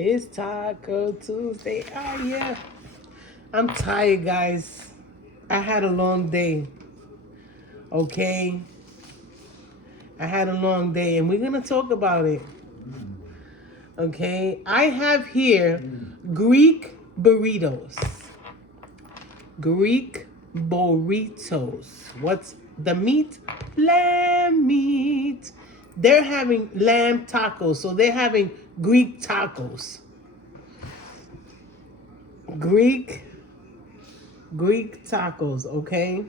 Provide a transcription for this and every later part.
It's Taco Tuesday. Oh, yeah. I'm tired, guys. I had a long day. Okay? I had a long day, and we're going to talk about it. Okay? I have here Greek burritos. Greek burritos. What's the meat? Lamb meat. They're having lamb tacos, so they're having Greek tacos. Greek tacos, okay?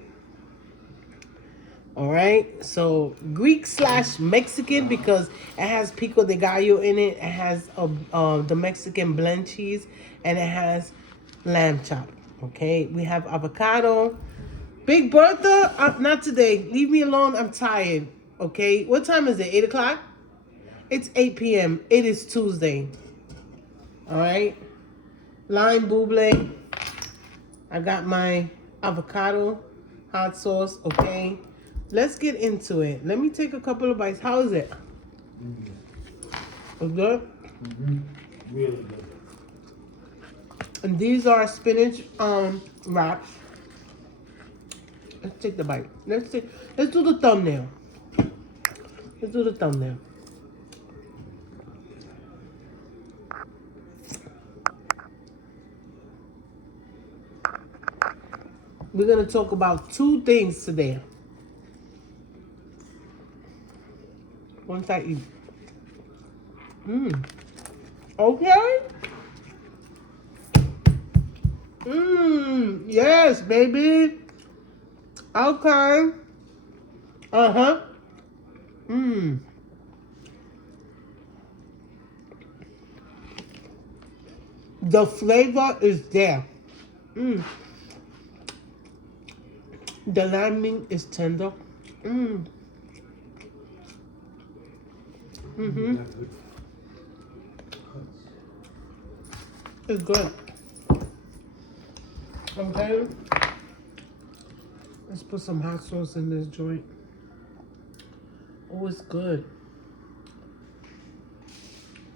All right. So Greek slash Mexican because it has pico de gallo in it. It has the Mexican blend cheese, and it has lamb chop. Okay. We have avocado. Big Bertha, not today. Leave me alone. I'm tired. Okay. What time is it? 8 o'clock. It's 8 p.m. It is Tuesday. All right. Lime buble. I got my avocado hot sauce. Okay. Let's get into it. Let me take a couple of bites. How is it? It's good? Really good. And these are spinach wraps. Let's take the bite. Let's do the thumbnail. Let's do the thumbnail. We're gonna talk about two things today. Once I eat. Okay. Yes, baby. Okay. Uh-huh. The flavor is there. The laming is tender. It's good. Okay. Let's put some hot sauce in this joint. Oh, it's good.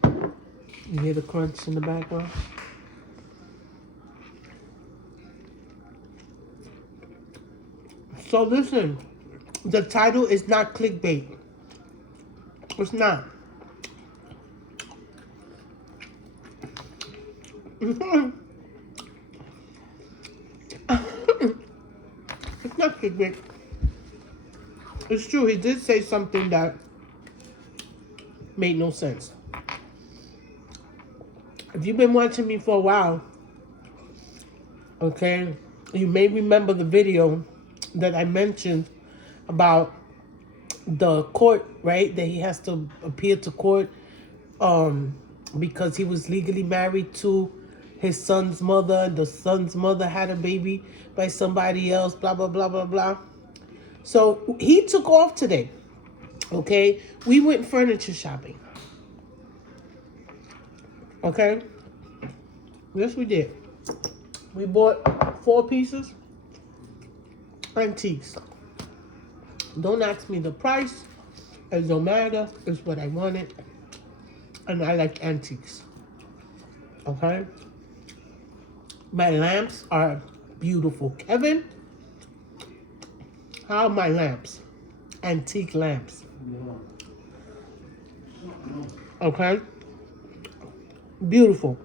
You hear the crunch in the background? So listen, the title is not clickbait. It's not. It's not clickbait. It's true, he did say something that made no sense. If you've been watching me for a while, okay, you may remember the video that I mentioned about the court, right? That he has to appear to court because he was legally married to his son's mother. The son's mother had a baby by somebody else, blah, blah, blah, blah, blah. So he took off today, okay? We went furniture shopping, okay? Yes, we did. We bought 4 pieces, antiques. Don't ask me the price. It don't matter. It's what I wanted. And I like antiques. Okay? My lamps are beautiful. Kevin, how are my lamps? Antique lamps. Okay? Beautiful.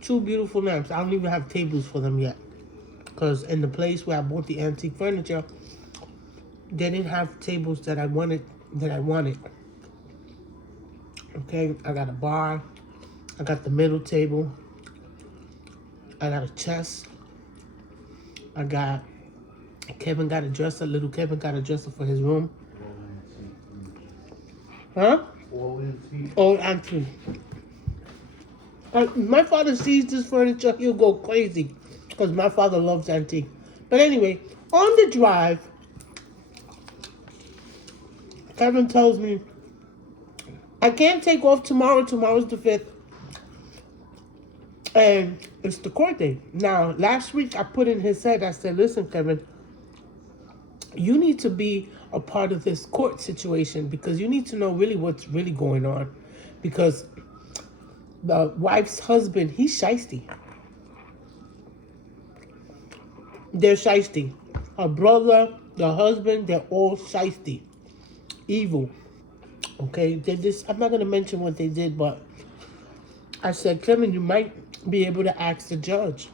2 beautiful lamps. I don't even have tables for them yet. Because in the place where I bought the antique furniture, they didn't have tables that I wanted. Okay, I got a bar. I got the middle table. I got a chest. Kevin got a dresser. Little Kevin got a dresser for his room. Huh? All antique. My father sees this furniture, he'll go crazy. Because my father loves antique. But anyway, on the drive, Kevin tells me, I can't take off tomorrow. Tomorrow's the 5th. And it's the court day. Now, last week I put in his head, I said, listen, Kevin, you need to be a part of this court situation because you need to know really what's really going on. Because The wife's husband, he's shiesty. They're shiesty. Her brother, the husband, they're all shiesty. Evil. Okay, they just, I'm not going to mention what they did, but I said, Clement, you might be able to ask the judge.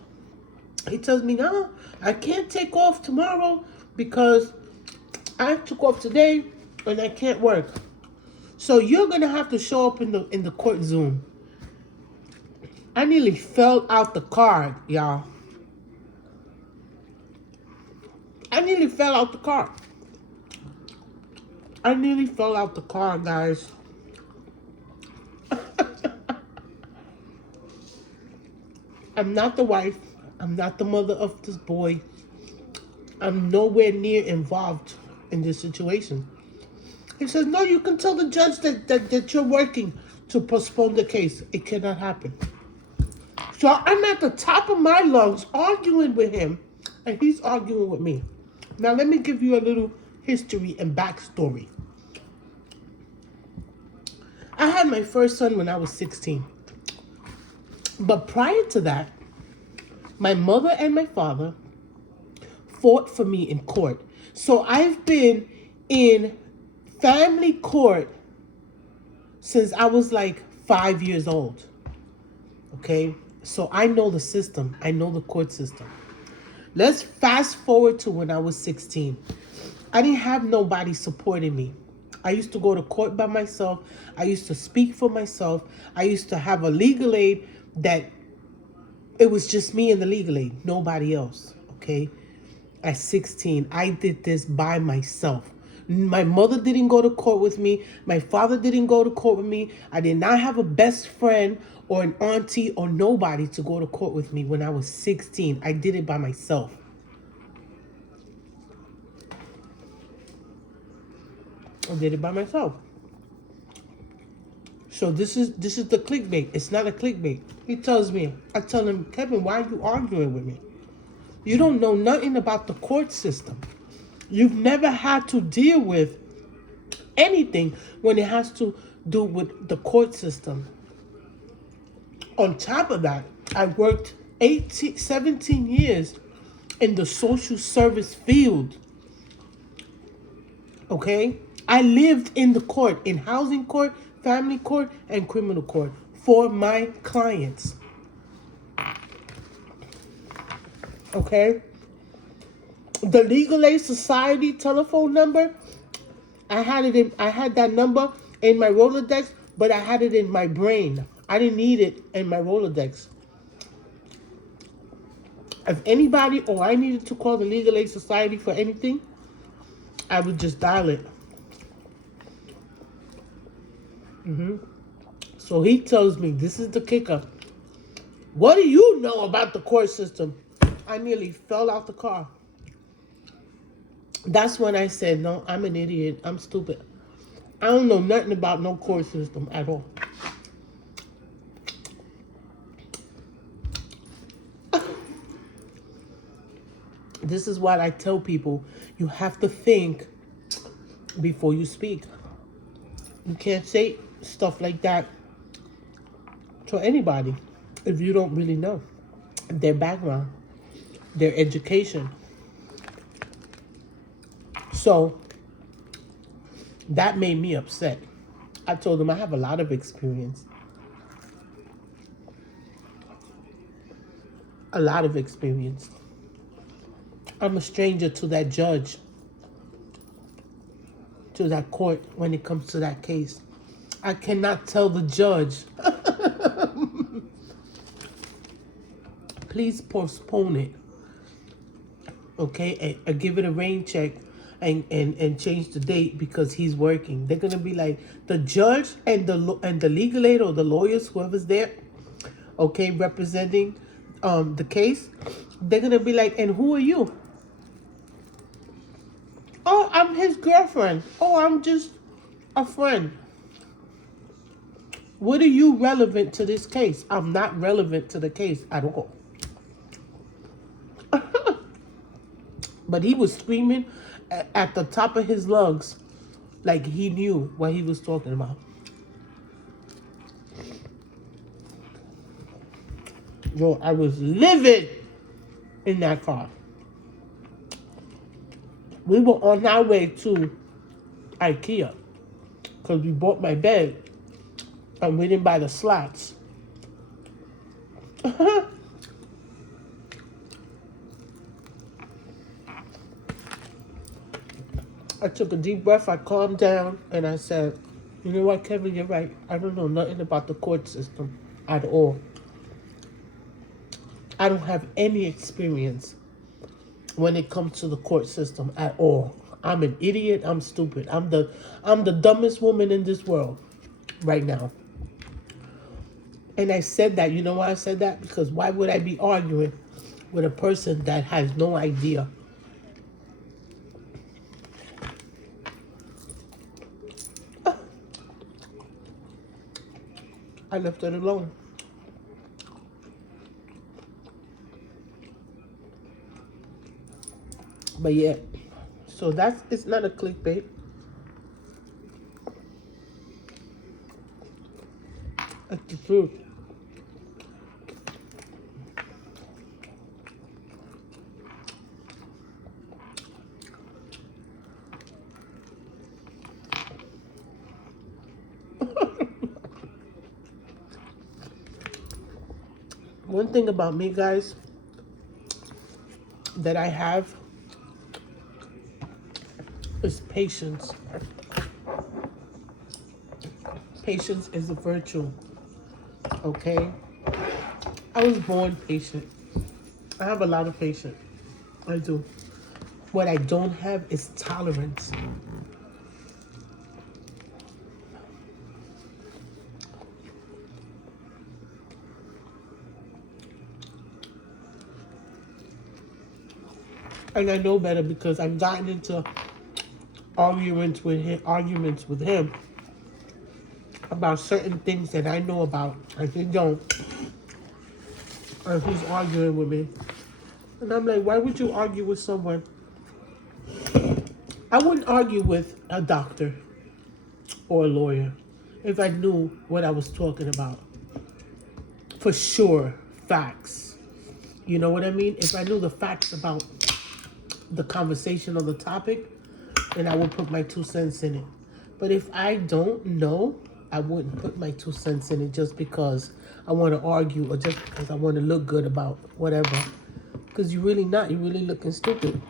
He tells me, no, I can't take off tomorrow because I took off today and I can't work. So you're gonna have to show up in the court Zoom. I nearly fell out the car, y'all. I nearly fell out the car. I nearly fell out the car, guys. I'm not the wife. I'm not the mother of this boy. I'm nowhere near involved in this situation. He says, no, you can tell the judge that you're working to postpone the case. It cannot happen. So I'm at the top of my lungs arguing with him, and he's arguing with me. Now, let me give you a little history and backstory. I had my first son when I was 16. But prior to that, my mother and my father fought for me in court. So I've been in family court since I was like 5 years old. Okay? So I know the system, I know the court system. Let's fast forward to when I was 16. I didn't have nobody supporting me. I used to go to court by myself. I used to speak for myself. I used to have a legal aid that it was just me and the legal aid, nobody else. Okay? At 16, I did this by myself. My mother didn't go to court with me. My father didn't go to court with me. I did not have a best friend or an auntie or nobody to go to court with me when I was 16. I did it by myself. I did it by myself. So this is the clickbait. It's not a clickbait. He tells me, I tell him, Kevin, why are you arguing with me? You don't know nothing about the court system. You've never had to deal with anything when it has to do with the court system. On top of that, I worked 17 years in the social service field. Okay? I lived in the court, in housing court, family court, and criminal court for my clients. Okay? The Legal Aid Society telephone number, I had that number in my Rolodex, but I had it in my brain. I didn't need it in my Rolodex. If anybody or I needed to call the Legal Aid Society for anything, I would just dial it. So he tells me, this is the kicker. What do you know about the court system? I nearly fell out the car. That's when I said, no, I'm an idiot. I'm stupid. I don't know nothing about no court system at all. This is what I tell people. You have to think before you speak. You can't say stuff like that to anybody if you don't really know their background, their education. So that made me upset. I told them I have a lot of experience. A lot of experience. I'm a stranger to that judge, to that court when it comes to that case. I cannot tell the judge, please postpone it. Okay, and give it a rain check and change the date because he's working. They're gonna be like the judge and the legal aid or the lawyers, whoever's there, okay, representing the case. They're gonna be like, and who are you? Oh, I'm his girlfriend. Oh, I'm just a friend. What are you relevant to this case? I'm not relevant to the case at all. But he was screaming at the top of his lungs like he knew what he was talking about. Yo, I was livid in that car. We were on our way to IKEA because we bought my bed and we didn't buy the slats. I took a deep breath, I calmed down, and I said, you know what, Kevin, you're right. I don't know nothing about the court system at all. I don't have any experience when it comes to the court system at all. I'm an idiot, I'm stupid. I'm the dumbest woman in this world right now. And I said that, you know why I said that? Because why would I be arguing with a person that has no idea? I left it alone. But yeah, so it's not a clickbait. It's the truth. One thing about me, guys, that I have is patience. Patience is a virtue, okay? I was born patient. I have a lot of patience. I do. What I don't have is tolerance. And I know better because I've gotten into arguments with him about certain things that I know about and he don't. And he's arguing with me. And I'm like, why would you argue with someone? I wouldn't argue with a doctor or a lawyer if I knew what I was talking about. For sure, facts. You know what I mean? If I knew the facts about the conversation or the topic, then I would put my 2 cents in it. But if I don't know, I wouldn't put my 2 cents in it just because I want to argue or just because I want to look good about whatever. Because you're really not. You're really looking stupid.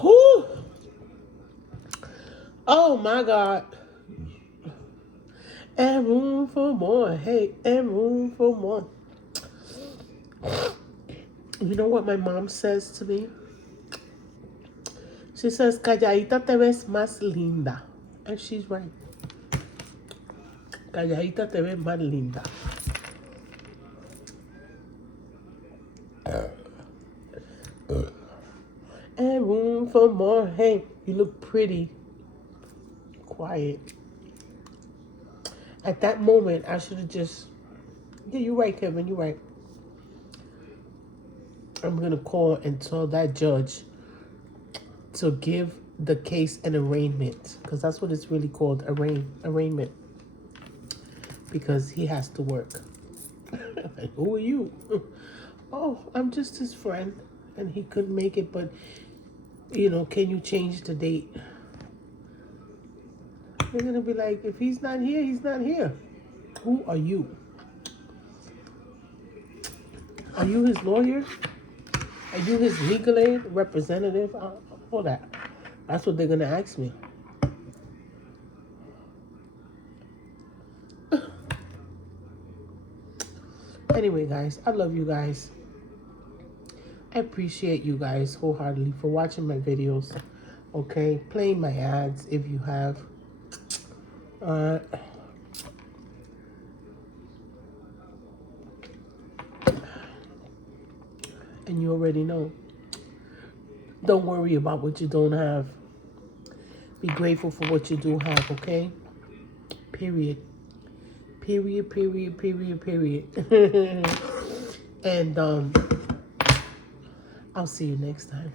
Whew. Oh my God. And room for more. Hey, and room for more. You know what my mom says to me? She says, calladita te ves más linda. And she's right. Calladita te ves más linda. And room for more. Hey, you look pretty. Quiet. At that moment, I should have just... Yeah, you're right, Kevin. You're right. I'm going to call and tell that judge to give the case an arraignment. Because that's what it's really called, arraignment. Because he has to work. Who are you? Oh, I'm just his friend. And he couldn't make it, but, can you change the date? They're going to be like, if he's not here, he's not here. Who are you? Are you his lawyer? Are you his legal aid representative? All that. That's what they're going to ask me. Anyway, guys, I love you guys. I appreciate you guys wholeheartedly for watching my videos. Okay, playing my ads if you have. And you already know. Don't worry about what you don't have. Be grateful for what you do have, okay? Period. Period, period, period, period. And I'll see you next time.